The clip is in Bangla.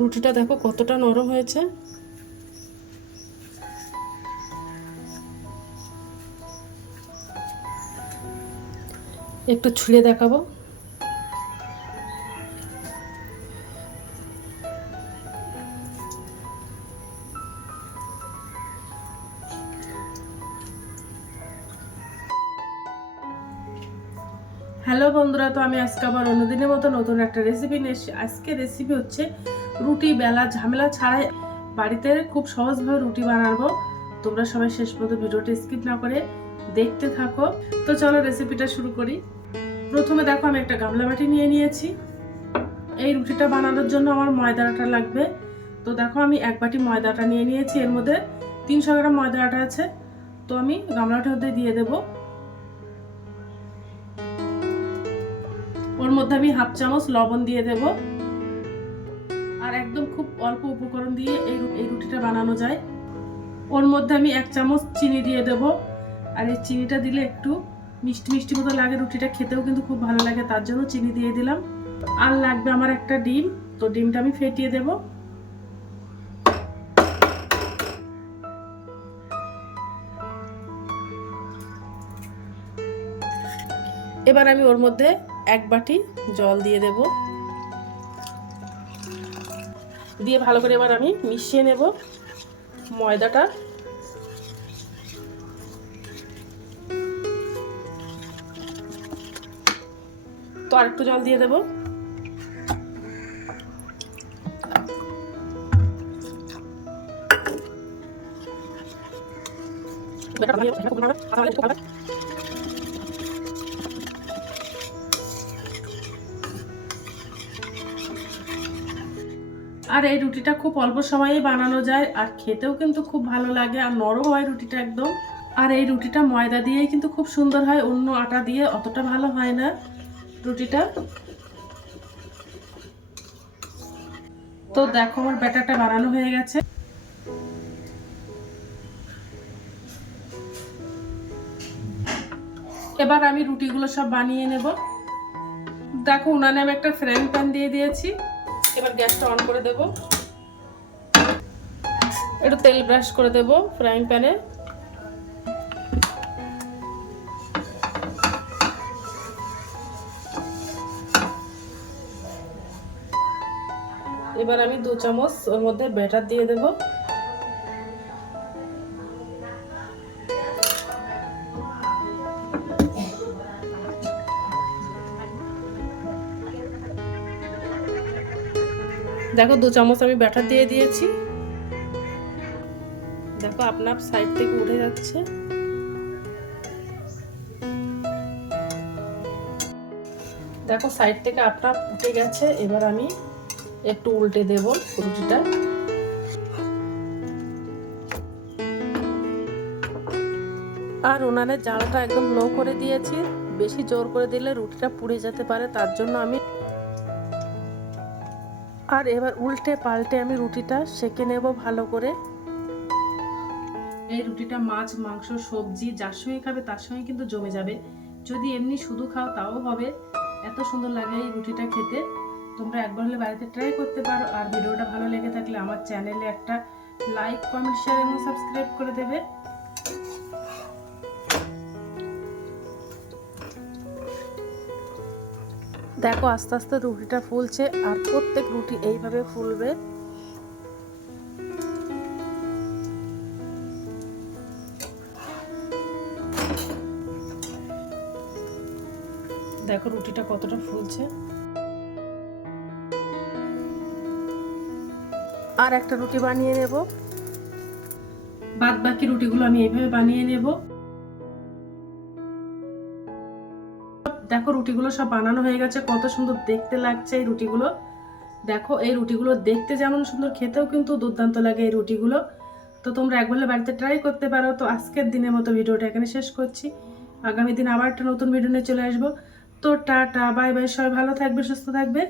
রুটিটা দেখো কতটা নরম হয়েছে। একটু ছুঁড়ে দেখাবো। হ্যালো বন্ধুরা, তো আমি আজকে আবার অন্যদিনের মতো নতুন একটা রেসিপি নিয়ে এসেছি। আজকে রেসিপি হচ্ছে রুটি বেলা ঝামেলা ছাড়াই বাড়িতে খুব সহজভাবে রুটি বানাবো। তোমরা সবাই শেষ পর্যন্ত ভিডিওটি স্কিপ না করে দেখতে থাকো। তো চলো রেসিপিটা শুরু করি। প্রথমে দেখো আমি একটা গামলা বাটি নিয়ে নিয়েছি। এই রুটিটা বানানোর জন্য আমার ময়দাটা লাগবে। তো দেখো আমি এক বাটি ময়দাটা নিয়ে নিয়েছি। এর মধ্যে 300 গ্রাম ময়দা আটা আছে। তো আমি গামলাটার মধ্যে দিয়ে দেবো। ওর মধ্যে আমি হাফ চামচ লবণ দিয়ে দেব। আর একদম খুব অল্প উপকরণ দিয়ে এই রুটিটা বানানো যায়। ওর মধ্যে আমি 1 চামচ চিনি দিয়ে দেব। আর এই চিনিটা দিলে একটু মিষ্টি মিষ্টি মতো লাগে, রুটিটা খেতেও কিন্তু খুব ভালো লাগে, তার জন্য চিনি দিয়ে দিলাম। আর লাগবে আমার একটা ডিম। তো ডিমটা আমি ফেটিয়ে দেব। এবার আমি ওর মধ্যে 1 বাটি জল দিয়ে দেব। দিয়ে ভালো করে এবার আমি মিশিয়ে নেব ময়দাটা। তো আর একটু জল দিয়ে দেব। আর এই রুটিটা খুব অল্প সময়েই বানানো যায়, আর খেতেও কিন্তু খুব ভালো লাগে, আর নরম হয় রুটিটা একদম। আর এই রুটিটা ময়দা দিয়েই কিন্তু খুব সুন্দর হয়, অন্য আটা দিয়ে অতটা ভালো হয় না রুটিটা। তো দেখো আমার ব্যাটারটা বানানো হয়ে গেছে। এবার আমি রুটিগুলো সব বানিয়ে নেব। দেখো উনানে আমি একটা ফ্রাইং প্যান দিয়ে দিয়েছি। এবার গ্যাসটা অন করে দেব। একটু তেল ব্রাশ করে দেব ফ্রাইং প্যানে। এবার আমি 2 চামচ ওর মধ্যে ব্যাটার দিয়ে দেব। দেখো 2 চামচ আমি ব্যাটার দিয়ে দিয়েছি। দেখো আপনার সাইড থেকে উঠে যাচ্ছে। দেখো সাইড থেকে আপনার উঠে গেছে। এবার আমি একটু উল্টে দেব রুটিটা। আর উনানের জালটা একদম লো করে দিয়েছি। বেশি জোর করে দিলে রুটিটা পুড়ে যেতে পারে, তার জন্য আমি। আর এবার উল্টে পাল্টে আমি রুটিটা সেঁকে নেব ভালো করে। এই রুটিটা মাছ মাংস সবজি যার সঙ্গে খাবে তার সঙ্গে কিন্তু জমে যাবে। যদি এমনি শুধু খাও তাও হবে, এত সুন্দর লাগে এই রুটিটা খেতে। তোমরা একবার হলে বাড়িতে ট্রাই করতে পারো। আর ভিডিওটা ভালো লেগে থাকলে আমার চ্যানেলে একটা লাইক কমেন্ট শেয়ার এবং সাবস্ক্রাইব করে দেবে। দেখো আস্তে আস্তে রুটিটা ফুলছে, আর প্রত্যেক রুটি এইভাবে ফুলবে। দেখো রুটিটা কতটা ফুলছে। আর একটা রুটি বানিয়ে নেব। বাদ বাকি রুটিগুলো আমি এইভাবে বানিয়ে নেব। দেখো রুটিগুলো সব বানানো হয়ে গেছে। কত সুন্দর দেখতে লাগছে এই রুটিগুলো। দেখো এই রুটিগুলো দেখতে যেমন সুন্দর, খেতেও কিন্তু দুর্দান্ত লাগে এই রুটিগুলো। তো তোমরা একবার বাড়িতে ট্রাই করতে পারো। তো আজকের দিনের মতো ভিডিওটা এখানে শেষ করছি। আগামী দিন আবার একটা নতুন ভিডিও নিয়ে চলে আসবো। তো টাটা বাই বাই, সবাই ভালো থাকবে, সুস্থ থাকবে।